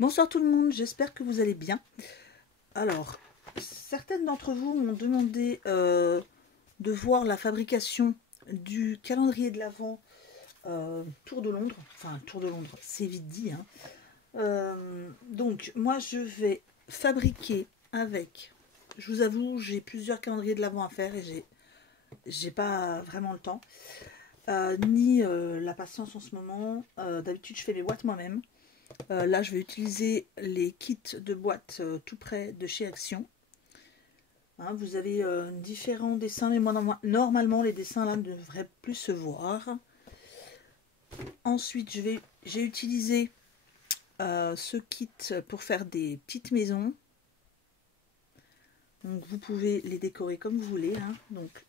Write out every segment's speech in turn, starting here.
Bonsoir tout le monde, j'espère que vous allez bien. Alors, certaines d'entre vous m'ont demandé de voir la fabrication du calendrier de l'Avent Tour de Londres. Enfin, Tour de Londres, c'est vite dit. Donc, moi, je vais fabriquer avec... Je vous avoue, j'ai plusieurs calendriers de l'Avent à faire et j'ai pas vraiment le temps. Ni la patience en ce moment. D'habitude, je fais mes boîtes moi-même. Là, je vais utiliser les kits de boîtes tout près de chez Action. Hein, vous avez différents dessins, mais moi, normalement, les dessins là ne devraient plus se voir. Ensuite, j'ai utilisé ce kit pour faire des petites maisons. Donc, vous pouvez les décorer comme vous voulez. Hein. Donc,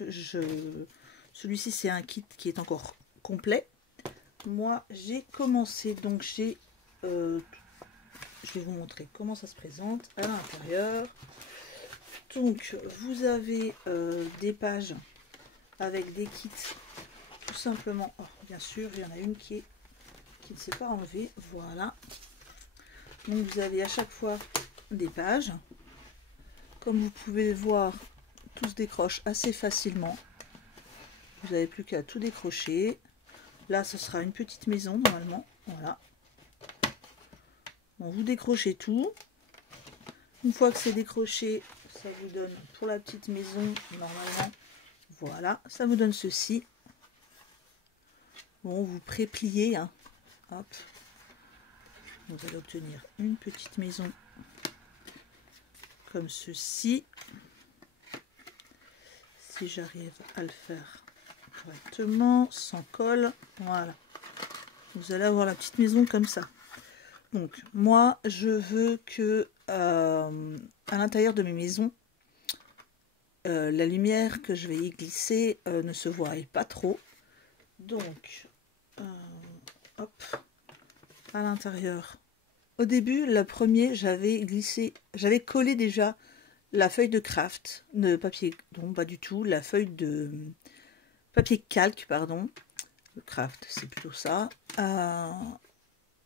celui-ci, c'est un kit qui est encore complet. Moi, j'ai commencé, donc je vais vous montrer comment ça se présente à l'intérieur. Donc, vous avez des pages avec des kits, tout simplement. Oh, bien sûr, il y en a une qui ne s'est pas enlevée. Voilà. Donc, vous avez à chaque fois des pages. Comme vous pouvez le voir, tout se décroche assez facilement. Vous n'avez plus qu'à tout décrocher. Là, ce sera une petite maison, normalement. Voilà. Bon, vous décrochez tout. Une fois que c'est décroché, ça vous donne pour la petite maison, normalement, voilà, ça vous donne ceci. Bon, vous prépliez, hein. Hop. Vous allez obtenir une petite maison comme ceci. Si j'arrive à le faire correctement, sans colle, voilà. Vous allez avoir la petite maison comme ça. Donc, moi, je veux que à l'intérieur de mes maisons, la lumière que je vais y glisser ne se voie pas trop. Donc, hop, à l'intérieur. Au début, le premier, j'avais collé déjà la feuille de craft, de papier, non pas du tout, la feuille de papier calque, pardon. Le craft, c'est plutôt ça.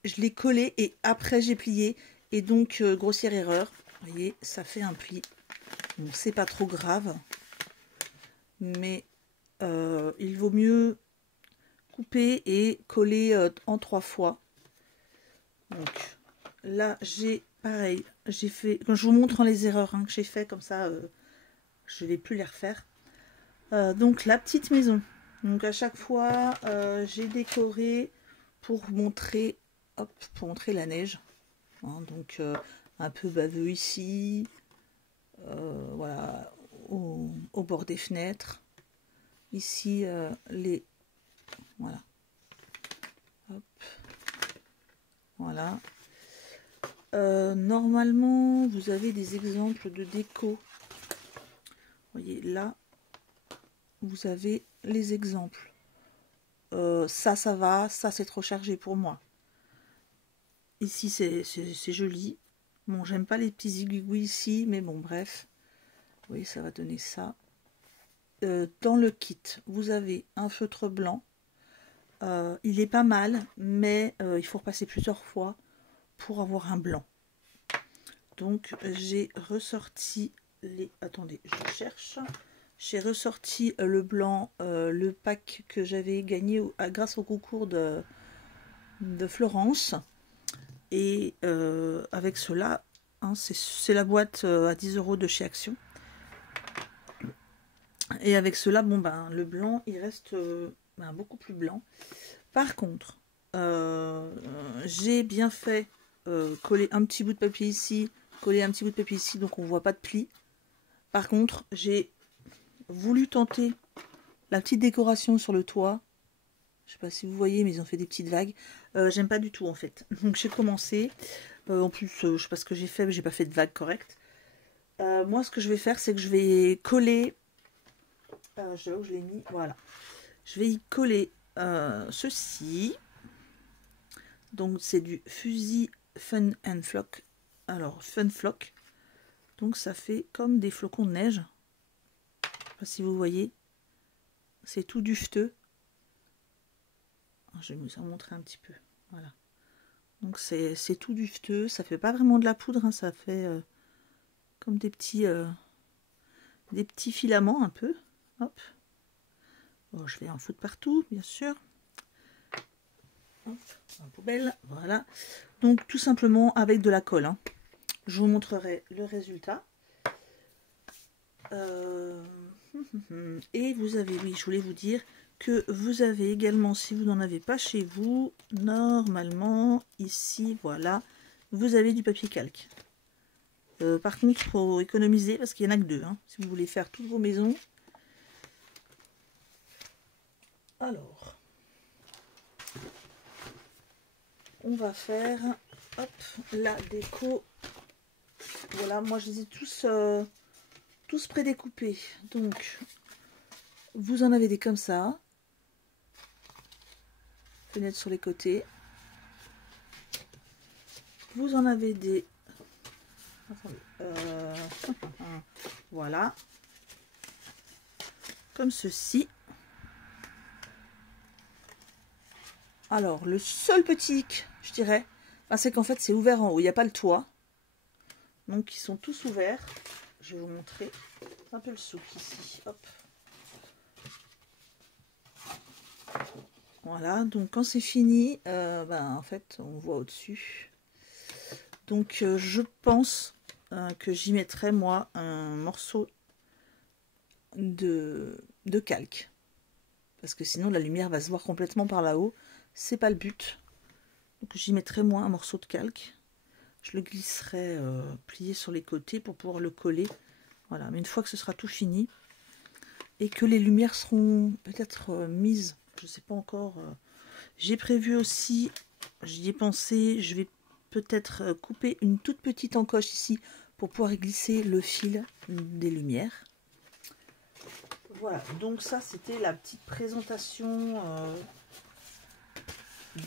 Je l'ai collé et après j'ai plié. Et donc, grossière erreur, vous voyez, ça fait un pli. Bon, c'est pas trop grave. Mais il vaut mieux couper et coller en 3 fois. Donc là, j'ai pareil, j'ai fait, quand je vous montre les erreurs que j'ai fait, comme ça, je ne vais plus les refaire. Donc la petite maison. Donc à chaque fois, j'ai décoré pour montrer, hop, pour montrer la neige. Hein, donc un peu baveux ici, voilà, au bord des fenêtres. Ici, voilà. Hop. Voilà. Normalement, vous avez des exemples de déco. Vous voyez, là, vous avez les exemples. Ça va. Ça, c'est trop chargé pour moi. Ici, c'est joli. Bon, j'aime pas les petits aiguilles ici, mais bon, bref. Oui, ça va donner ça. Dans le kit, vous avez un feutre blanc. Il est pas mal, mais il faut repasser plusieurs fois pour avoir un blanc. Donc j'ai ressorti les... Attendez, je cherche. J'ai ressorti le blanc, le pack que j'avais gagné grâce au concours de Florence. Et avec cela, hein, c'est la boîte à 10 € de chez Action. Et avec cela, bon ben le blanc, il reste beaucoup plus blanc. Par contre, j'ai bien fait coller un petit bout de papier ici, coller un petit bout de papier ici, donc on voit pas de pli. Par contre, j'ai voulu tenter la petite décoration sur le toit. Je sais pas si vous voyez, mais ils ont fait des petites vagues. J'aime pas du tout en fait. Donc j'ai commencé. En plus, je sais pas ce que j'ai fait, mais j'ai pas fait de vague correcte. Moi, ce que je vais faire, c'est que je vais coller. Je sais pas où je l'ai mis. Voilà. Je vais y coller ceci. Donc c'est du Fusil Fun and Flock. Alors Fun Flock. Donc ça fait comme des flocons de neige. Je sais pas si vous voyez. C'est tout dufteux. Je vais vous en montrer un petit peu. Voilà. Donc c'est tout duveteux, ça fait pas vraiment de la poudre, hein, ça fait comme des petits filaments un peu. Hop. Bon, je vais en foutre partout, bien sûr. Hop, en poubelle, voilà. Donc tout simplement avec de la colle, hein. Je vous montrerai le résultat. Et vous avez, oui, je voulais vous dire que vous avez également, si vous n'en avez pas chez vous, normalement, ici, voilà, vous avez du papier calque. Par contre, il faut économiser parce qu'il n'y en a que deux, hein, si vous voulez faire toutes vos maisons. Alors, on va faire, hop, la déco. Voilà, moi je les ai tous prédécoupés. Donc, vous en avez des comme ça. Fenêtres sur les côtés. Vous en avez des... voilà. Comme ceci. Alors, le seul petit hic, je dirais, c'est qu'en fait, c'est ouvert en haut. Il n'y a pas le toit. Donc, ils sont tous ouverts. Je vais vous montrer un peu le souk ici. Hop. Voilà. Donc, quand c'est fini, en fait, on voit au-dessus. Donc, je pense que j'y mettrai, moi, un morceau de calque. Parce que sinon, la lumière va se voir complètement par là-haut. C'est pas le but. Donc j'y mettrai moi un morceau de calque. Je le glisserai plié sur les côtés pour pouvoir le coller. Voilà, mais une fois que ce sera tout fini et que les lumières seront peut-être mises, je sais pas encore. J'ai prévu aussi, j'y ai pensé, je vais peut-être couper une toute petite encoche ici pour pouvoir glisser le fil des lumières. Voilà, donc ça c'était la petite présentation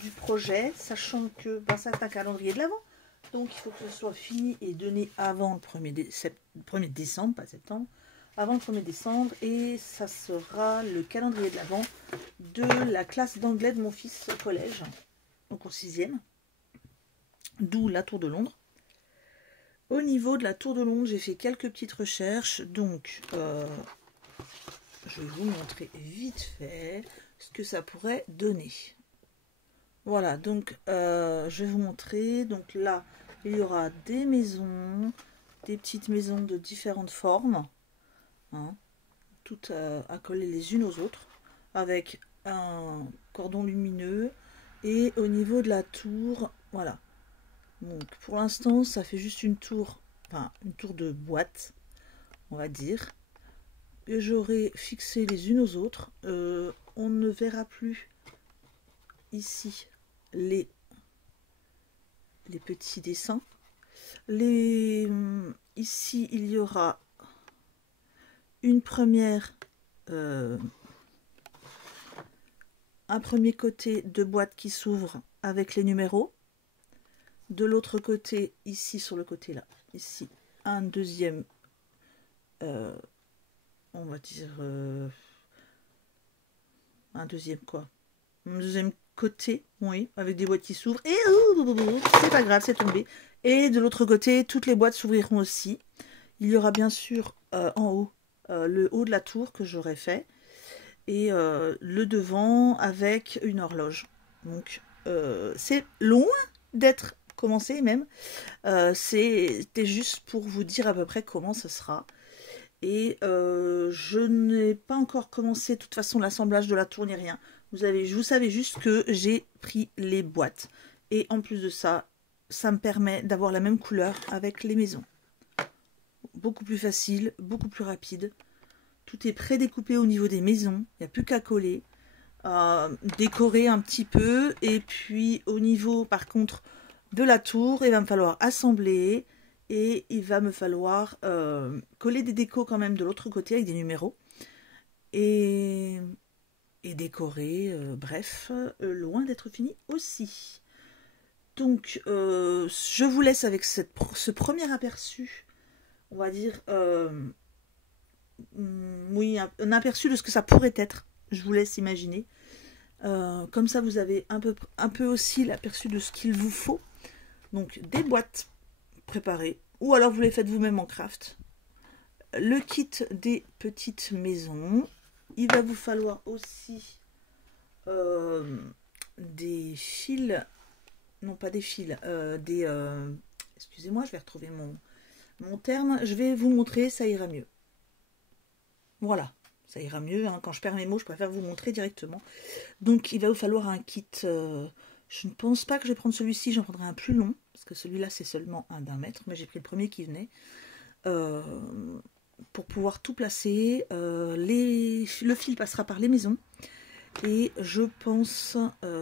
du projet, sachant que c'est un calendrier de l'Avent, donc il faut que ce soit fini et donné avant le 1er décembre, pas septembre, avant le 1er décembre, et ça sera le calendrier de l'Avent de la classe d'anglais de mon fils au collège, donc au 6e, d'où la Tour de Londres. Au niveau de la Tour de Londres, j'ai fait quelques petites recherches, donc je vais vous montrer vite fait ce que ça pourrait donner. Voilà, donc je vais vous montrer. Donc là, il y aura des maisons, des petites maisons de différentes formes, hein, toutes à coller les unes aux autres, avec un cordon lumineux. Et au niveau de la tour, voilà. Donc pour l'instant, ça fait juste une tour, une tour de boîte, on va dire, que j'aurai fixé les unes aux autres. On ne verra plus ici les petits dessins. Ici, il y aura une première, un premier côté de boîte qui s'ouvre avec les numéros. De l'autre côté, ici sur le côté là, ici, un deuxième, on va dire, un deuxième quoi, un deuxième côté, oui, avec des boîtes qui s'ouvrent, et c'est pas grave, c'est tombé. Et de l'autre côté, toutes les boîtes s'ouvriront aussi. Il y aura bien sûr en haut, le haut de la tour que j'aurais fait, et le devant avec une horloge. Donc c'est loin d'être commencé même. C'était juste pour vous dire à peu près comment ce sera. Et je n'ai pas encore commencé de toute façon l'assemblage de la tour ni rien. Vous savez juste que j'ai pris les boîtes. Et en plus de ça, ça me permet d'avoir la même couleur avec les maisons. Beaucoup plus facile, beaucoup plus rapide. Tout est prédécoupé au niveau des maisons. Il n'y a plus qu'à coller. Décorer un petit peu. Et puis au niveau par contre de la tour, il va me falloir assembler. Et il va me falloir coller des décos quand même de l'autre côté avec des numéros. Et décorer, bref, loin d'être fini aussi. Donc, je vous laisse avec ce premier aperçu, on va dire, oui, un aperçu de ce que ça pourrait être. Je vous laisse imaginer. Comme ça, vous avez un peu aussi l'aperçu de ce qu'il vous faut. Donc des boîtes préparées, ou alors vous les faites vous-même en craft. Le kit des petites maisons. Il va vous falloir aussi des fils, non pas des fils, excusez-moi, je vais retrouver mon terme. Je vais vous montrer, ça ira mieux. Voilà, ça ira mieux. Hein. Quand je perds mes mots, je préfère vous montrer directement. Donc, il va vous falloir un kit. Je ne pense pas que je vais prendre celui-ci. J'en prendrai un plus long. Parce que celui-là, c'est seulement un d'1 mètre. Mais j'ai pris le premier qui venait. Pour pouvoir tout placer. Le fil passera par les maisons. Et je pense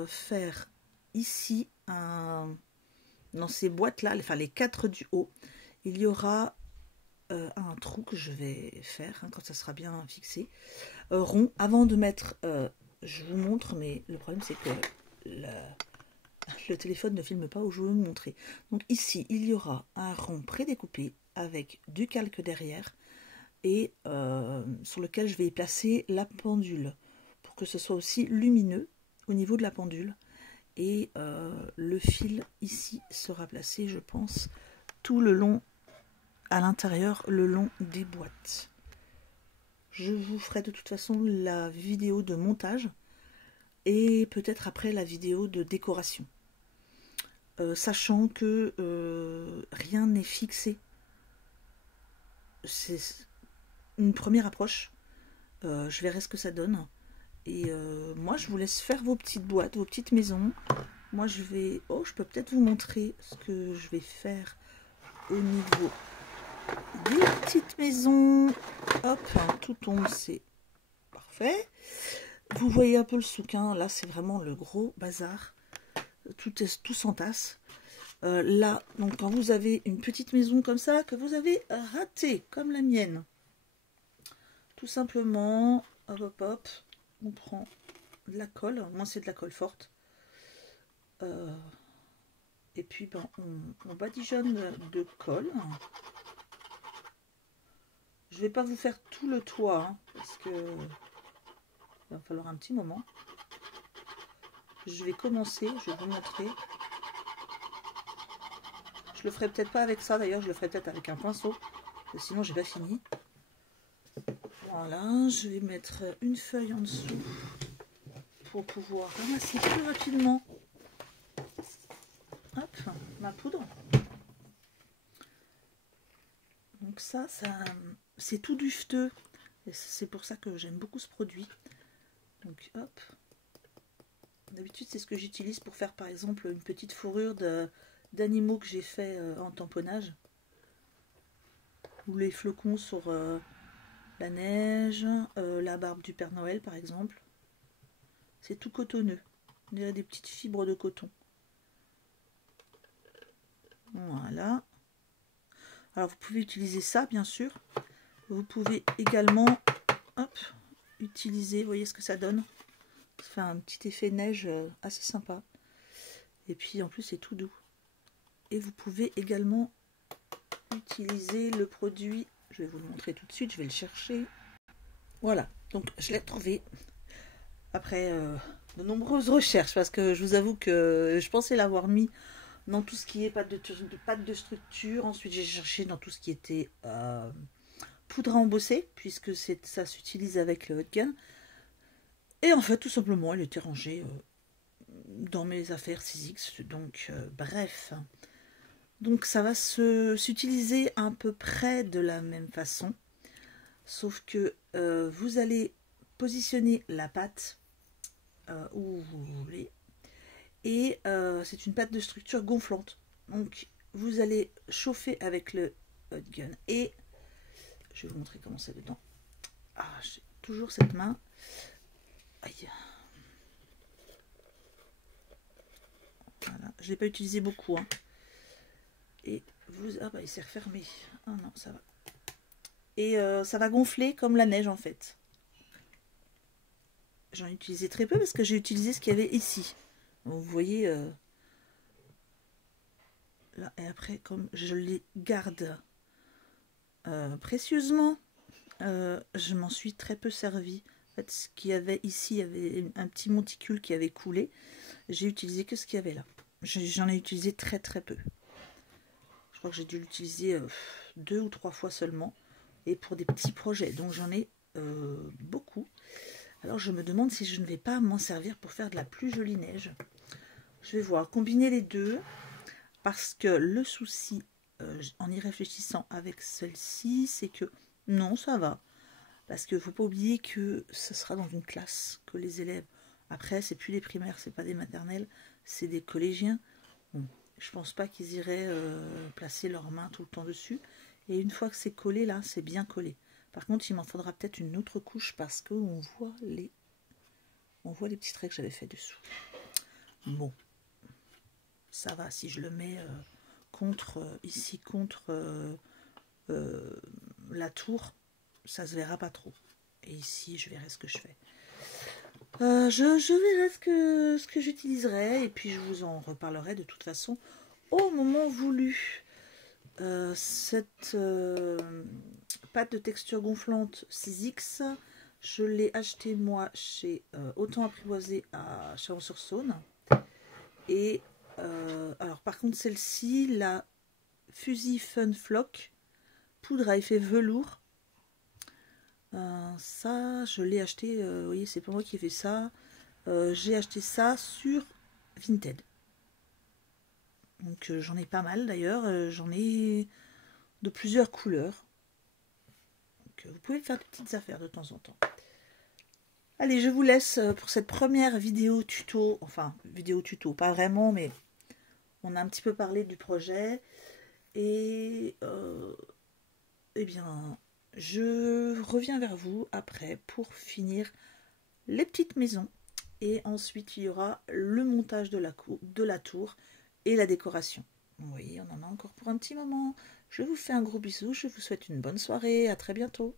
faire ici, dans ces boîtes-là, enfin les 4 du haut, il y aura un trou que je vais faire hein, quand ça sera bien fixé, rond. Avant de mettre, je vous montre, mais le problème c'est que le téléphone ne filme pas où je veux vous montrer. Donc ici, il y aura un rond prédécoupé avec du calque derrière et sur lequel je vais y placer la pendule pour que ce soit aussi lumineux au niveau de la pendule. Et le fil ici sera placé, je pense, tout le long à l'intérieur, le long des boîtes. Je vous ferai de toute façon la vidéo de montage et peut-être après la vidéo de décoration. Sachant que rien n'est fixé. C'est une première approche. Je verrai ce que ça donne. Et moi, je vous laisse faire vos petites boîtes, vos petites maisons. Moi, je vais... Oh, je peux peut-être vous montrer ce que je vais faire au niveau des petites maisons. Hop, tout tombe, c'est parfait. Vous voyez un peu le souk, hein. Là, c'est vraiment le gros bazar. Tout s'entasse. Là, donc, quand vous avez une petite maison comme ça, que vous avez ratée, comme la mienne, tout simplement, hop, hop, hop, on prend de la colle. Moi, c'est de la colle forte. Et puis, ben, on badigeonne de colle. Je vais pas vous faire tout le toit, hein, parce que il va falloir un petit moment. Je vais commencer, je vais vous montrer. Je le ferai peut-être pas avec ça, d'ailleurs, je le ferai peut-être avec un pinceau, sinon j'ai pas fini. Voilà, je vais mettre une feuille en dessous pour pouvoir ramasser plus rapidement. Hop, ma poudre. Donc ça c'est tout dufteux. C'est pour ça que j'aime beaucoup ce produit. Donc hop. D'habitude c'est ce que j'utilise pour faire par exemple une petite fourrure d'animaux que j'ai fait en tamponnage. Ou les flocons sur la neige, la barbe du Père Noël par exemple. C'est tout cotonneux. On dirait des petites fibres de coton. Voilà. Alors vous pouvez utiliser ça bien sûr. Vous pouvez également hop, utiliser, vous voyez ce que ça donne. Ça fait un petit effet neige assez sympa. Et puis en plus c'est tout doux. Et vous pouvez également utiliser le produit, je vais vous le montrer tout de suite, je vais le chercher. Voilà, donc je l'ai trouvé après de nombreuses recherches parce que je vous avoue que je pensais l'avoir mis dans tout ce qui est pâte de structure. Ensuite j'ai cherché dans tout ce qui était poudre à embosser puisque ça s'utilise avec le hot gun. Et en fait tout simplement elle était rangée dans mes affaires 6X. Donc bref. Donc ça va s'utiliser à peu près de la même façon. Sauf que vous allez positionner la pâte où vous voulez. Et c'est une pâte de structure gonflante. Donc vous allez chauffer avec le hot gun. Et je vais vous montrer comment c'est dedans. Ah, j'ai toujours cette main. Aïe. Voilà. Je ne l'ai pas utilisé beaucoup. Hein. Et vous... Ah bah il s'est refermé. Ah non, ça va. Et ça va gonfler comme la neige en fait. J'en ai utilisé très peu parce que j'ai utilisé ce qu'il y avait ici. Vous voyez là, et après comme je les garde précieusement, je m'en suis très peu servi. En fait, ce qu'il y avait ici, il y avait un petit monticule qui avait coulé. J'ai utilisé que ce qu'il y avait là. J'en ai utilisé très très peu. Je crois que j'ai dû l'utiliser 2 ou 3 fois seulement. Et pour des petits projets. Donc j'en ai beaucoup. Alors je me demande si je ne vais pas m'en servir pour faire de la plus jolie neige. Je vais voir, combiner les deux. Parce que le souci, en y réfléchissant avec celle-ci, c'est que non, ça va. Parce qu'il ne faut pas oublier que ce sera dans une classe, que les élèves, après, c'est plus les primaires, c'est pas des maternelles, c'est des collégiens. Bon, je pense pas qu'ils iraient placer leurs mains tout le temps dessus. Et une fois que c'est collé, là, c'est bien collé. Par contre, il m'en faudra peut-être une autre couche parce qu'on voit les petits traits que j'avais fait dessous. Bon, ça va, si je le mets ici contre la tour, ça se verra pas trop. Et ici, je verrai ce que je fais. Je verrai ce que j'utiliserai et puis je vous en reparlerai de toute façon au moment voulu. Cette pâte de texture gonflante 6X, je l'ai achetée moi chez Autant Apprivoisé à Chalon-sur-Saône. Et alors par contre celle-ci, la Fusil Fun Flock, poudre à effet velours, ça je l'ai acheté, vous voyez c'est pas moi qui ai fait ça, j'ai acheté ça sur Vinted. Donc j'en ai pas mal d'ailleurs, j'en ai de plusieurs couleurs. Donc, vous pouvez faire des petites affaires de temps en temps. Allez, je vous laisse pour cette première vidéo tuto, enfin vidéo tuto, pas vraiment, mais on a un petit peu parlé du projet. Et eh bien, je reviens vers vous après pour finir les petites maisons. Et ensuite, il y aura le montage de la tour et la décoration. Oui, on en a encore pour un petit moment. Je vous fais un gros bisou, je vous souhaite une bonne soirée, à très bientôt.